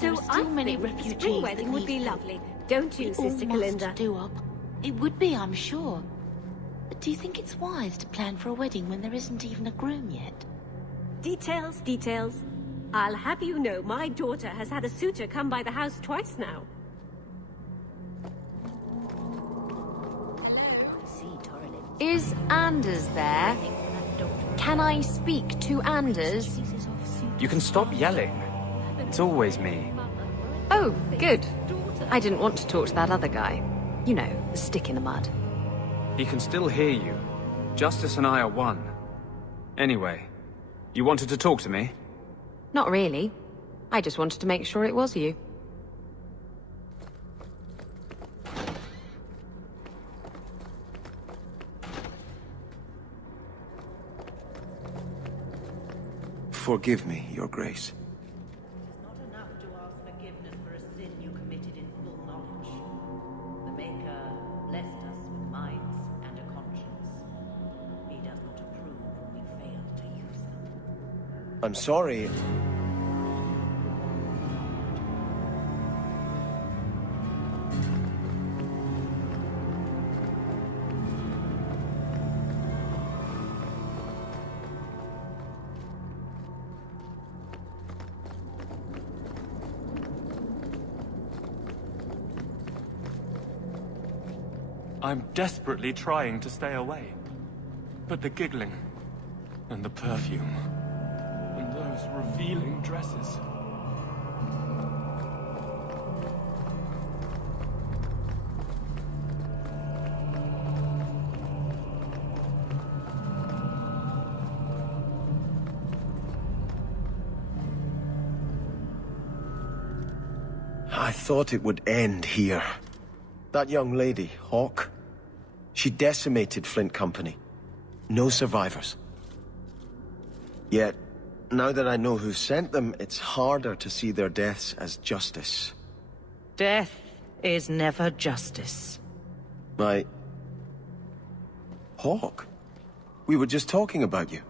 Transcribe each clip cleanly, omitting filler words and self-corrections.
There So are I still many think the refugees spring that wedding would be need help. lovely, don't you, We Sister all must Kalinda? do up. It would be, I'm sure. But do you think it's wise to plan for a wedding when there isn't even a groom yet? Details, details. I'll have you know my daughter has had a suitor come by the house twice now. Is Anders there? Can I speak to Anders? You can stop yelling. It's always me. Oh, good. I didn't want to talk to that other guy. You know, the stick in the mud. He can still hear you. Justice and I are one. Anyway, you wanted to talk to me? Not really. I just wanted to make sure it was you. Forgive me, Your Grace. It's not enough to ask forgiveness for a sin you committed in full knowledge. The Maker blessed us with minds and a conscience. He does not approve when we fail to use them. I'm sorry. I'm desperately trying to stay away. But the giggling, and the perfume, and those revealing dresses. I thought it would end here. That young lady, Hawk, she decimated Flint Company. No survivors. Yet, now that I know who sent them, it's harder to see their deaths as justice. Death is never justice. Hawk? We were just talking about you.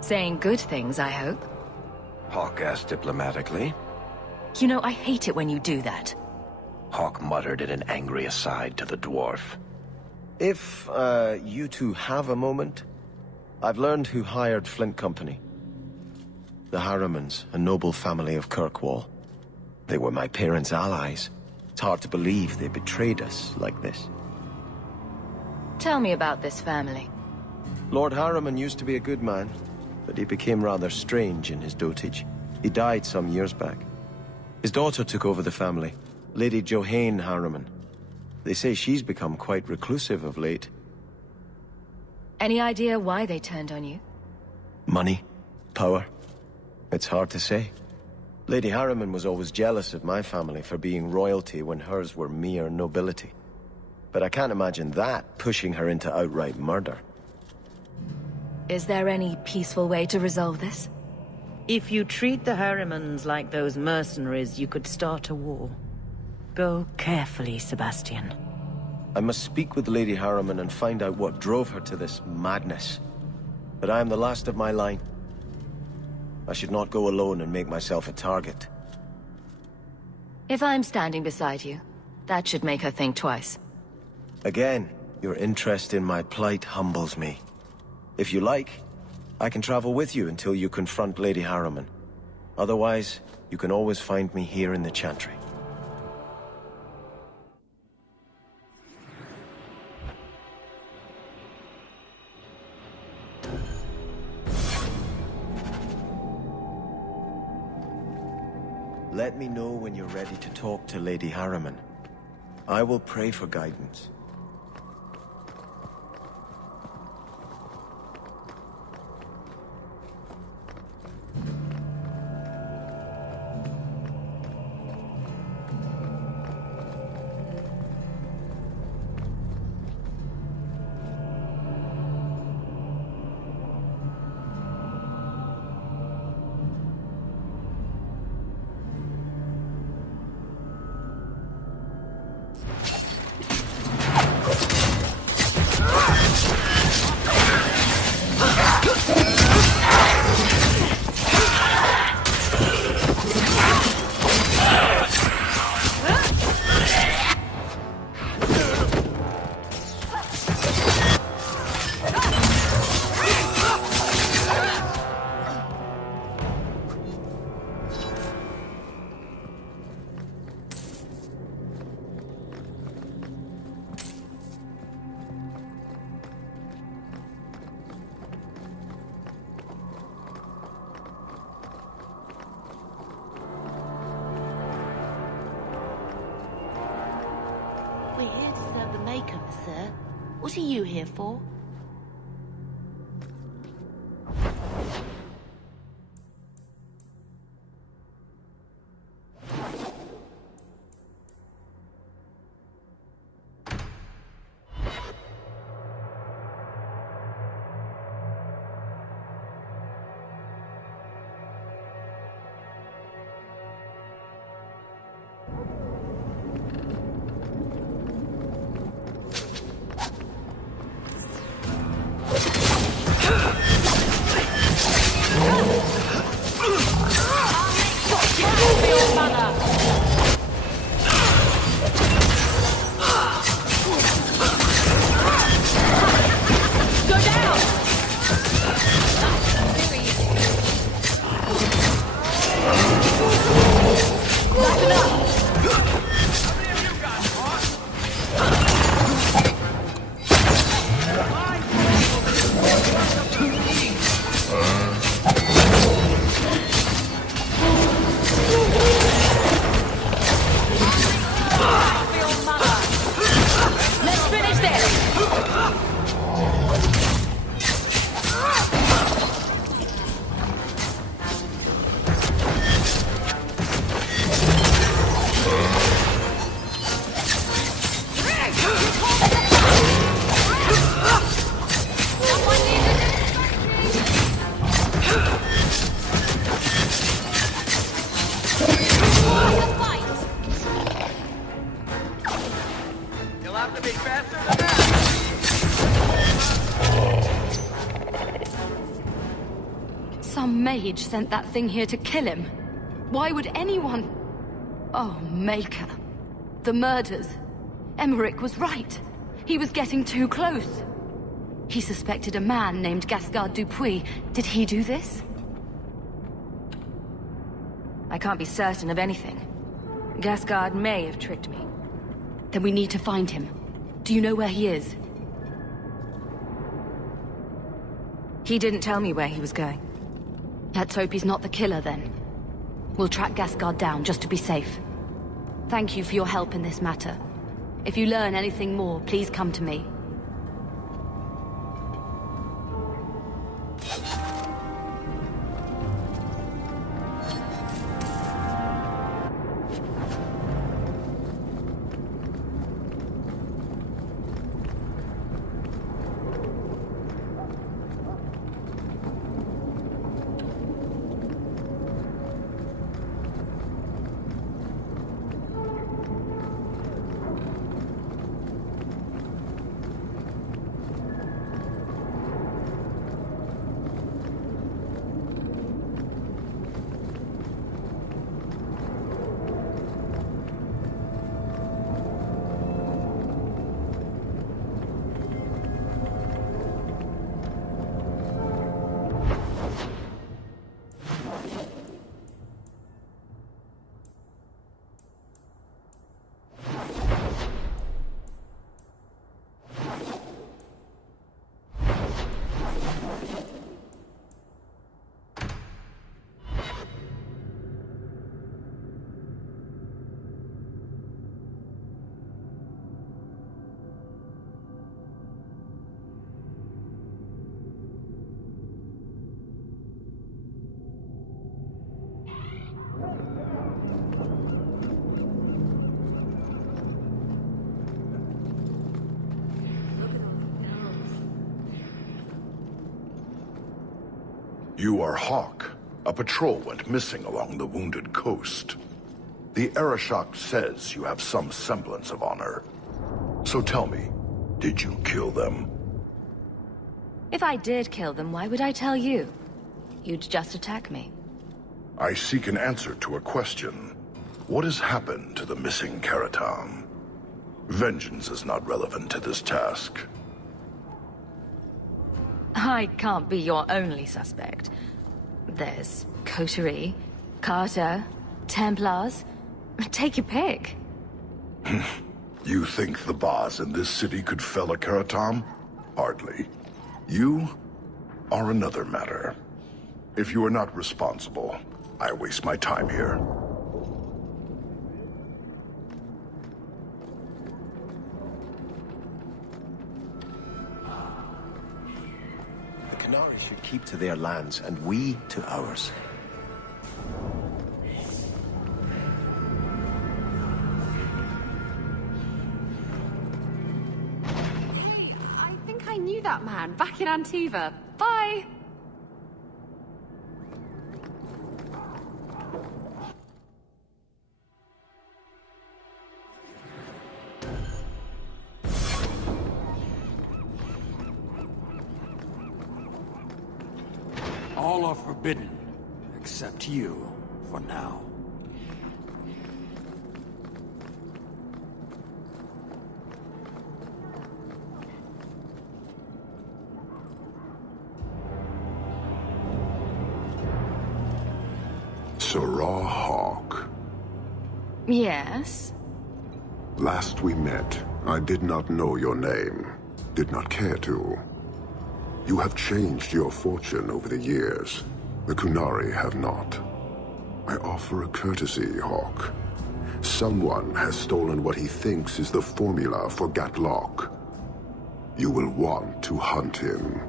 Saying good things, I hope. Hawk asked diplomatically. You know, I hate it when you do that. Hawk muttered in an angry aside to the dwarf. If, you two have a moment, I've learned who hired Flint Company. The Harrimans, a noble family of Kirkwall. They were my parents' allies. It's hard to believe they betrayed us like this. Tell me about this family. Lord Harriman used to be a good man, but he became rather strange in his dotage. He died some years back. His daughter took over the family, Lady Johanne Harriman. They say she's become quite reclusive of late. Any idea why they turned on you? Money? Power? It's hard to say. Lady Harriman was always jealous of my family for being royalty when hers were mere nobility. But I can't imagine that pushing her into outright murder. Is there any peaceful way to resolve this? If you treat the Harrimans like those mercenaries, you could start a war. Go carefully, Sebastian. I must speak with Lady Harriman and find out what drove her to this madness. But I am the last of my line. I should not go alone and make myself a target. If I'm standing beside you, that should make her think twice. Again, your interest in my plight humbles me. If you like, I can travel with you until you confront Lady Harriman. Otherwise, you can always find me here in the Chantry. Let me know when you're ready to talk to Lady Harriman. I will pray for guidance. What are you here for? Some mage sent that thing here to kill him. Why would anyone... Oh, Maker. The murders. Emmerich was right. He was getting too close. He suspected a man named Gascard Dupuis. Did he do this? I can't be certain of anything. Gascard may have tricked me. Then we need to find him. Do you know where he is? He didn't tell me where he was going. Let's hope he's not the killer, then. We'll track Gascard down, just to be safe. Thank you for your help in this matter. If you learn anything more, please come to me. You are Hawk. A patrol went missing along the wounded coast. The Arashok says you have some semblance of honor. So tell me, did you kill them? If I did kill them, why would I tell you? You'd just attack me. I seek an answer to a question. What has happened to the missing Karatam? Vengeance is not relevant to this task. I can't be your only suspect. There's Coterie, Carter, Templars. Take your pick. You think the boss in this city could fell a Karatam? Hardly. You are another matter. If you are not responsible, I waste my time here. Kunari should keep to their lands, and we to ours. Hey, I think I knew that man back in Antiva. Bye! All are forbidden, except you, for now. Sarah Hawk. Yes? Last we met, I did not know your name. Did not care to. You have changed your fortune over the years. The Kunari have not. I offer a courtesy, Hawk. Someone has stolen what he thinks is the formula for Gatlock. You will want to hunt him.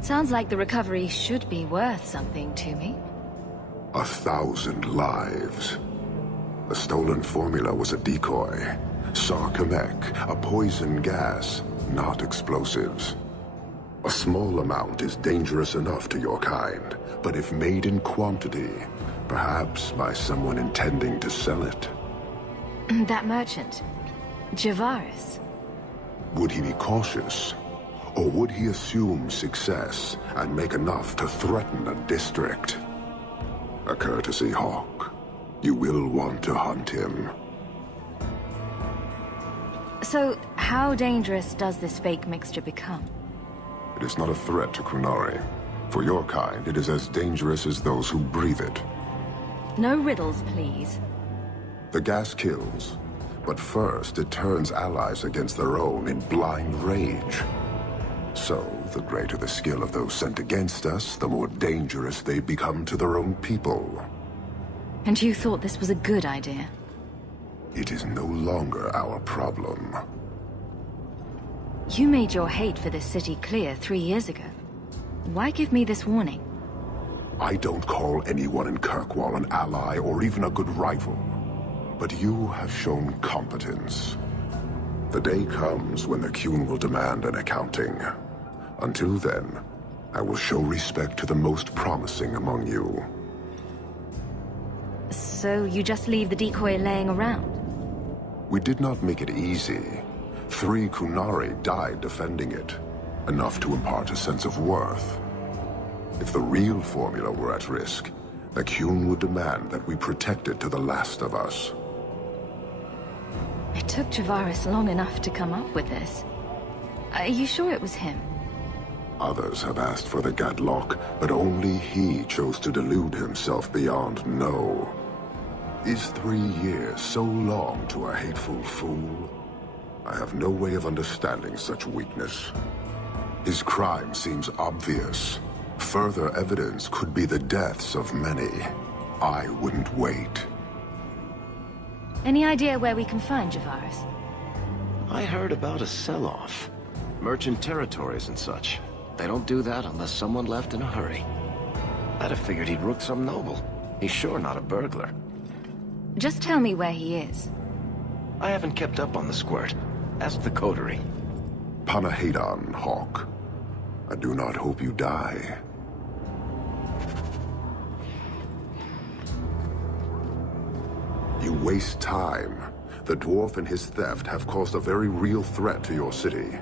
Sounds like the recovery should be worth something to me. 1,000 lives. The stolen formula was a decoy. Sarkamek, a poison gas, not explosives. A small amount is dangerous enough to your kind, but if made in quantity, perhaps by someone intending to sell it. That merchant, Javaris. Would he be cautious? Or would he assume success and make enough to threaten a district? A courtesy, Hawk. You will want to hunt him. So, how dangerous does this fake mixture become? It is not a threat to Kunari. For your kind, it is as dangerous as those who breathe it. No riddles, please. The gas kills, but first it turns allies against their own in blind rage. So, the greater the skill of those sent against us, the more dangerous they become to their own people. And you thought this was a good idea? It is no longer our problem. You made your hate for this city clear 3 years ago. Why give me this warning? I don't call anyone in Kirkwall an ally or even a good rival. But you have shown competence. The day comes when the Qun will demand an accounting. Until then, I will show respect to the most promising among you. So you just leave the decoy laying around? We did not make it easy. 3 Kunari died defending it. Enough to impart a sense of worth. If the real formula were at risk, the Qun would demand that we protect it to the last of us. It took Javaris long enough to come up with this. Are you sure it was him? Others have asked for the Gatlock, but only he chose to delude himself beyond no. Is 3 years so long to a hateful fool? I have no way of understanding such weakness. His crime seems obvious. Further evidence could be the deaths of many. I wouldn't wait. Any idea where we can find Javaris? I heard about a sell-off. Merchant territories and such. They don't do that unless someone left in a hurry. I'd have figured he'd rooked some noble. He's sure not a burglar. Just tell me where he is. I haven't kept up on the squirt. Ask the coterie. Panahedon, Hawk. I do not hope you die. You waste time. The dwarf and his theft have caused a very real threat to your city.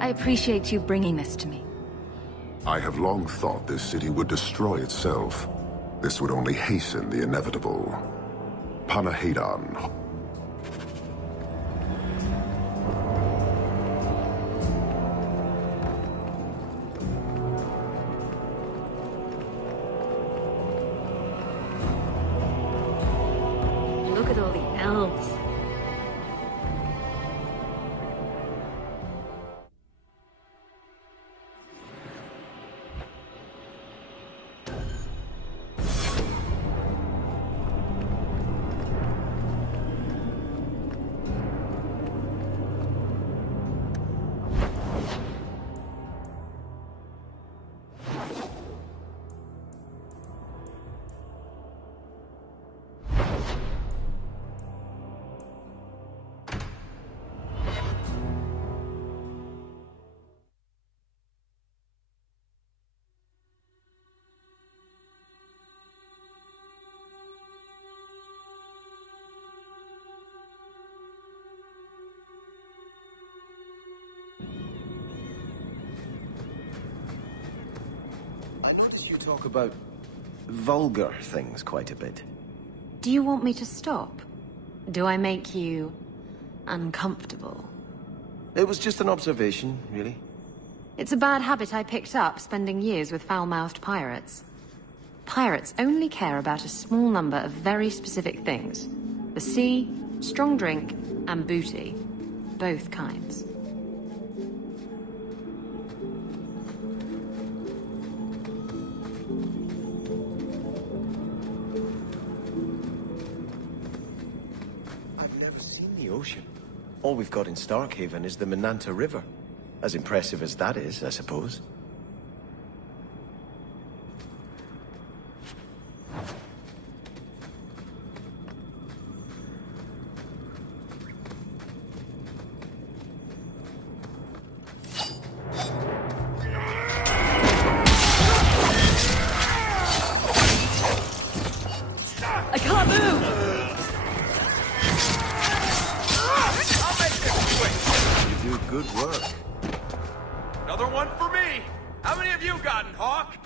I appreciate you bringing this to me. I have long thought this city would destroy itself. This would only hasten the inevitable. Panahedon. Look at all the elves. you talk about vulgar things quite a bit. Do you want me to stop? Do I make you uncomfortable? It was just an observation, really. It's a bad habit I picked up spending years with foul-mouthed pirates. Pirates only care about a small number of very specific things. The sea, strong drink, and booty. Both kinds. I've never seen the ocean. All we've got in Starkhaven is the Minanta River. As impressive as that is, I suppose. I can't move! I'll make this quick. You do good work. Another one for me. How many have you gotten, Hawk?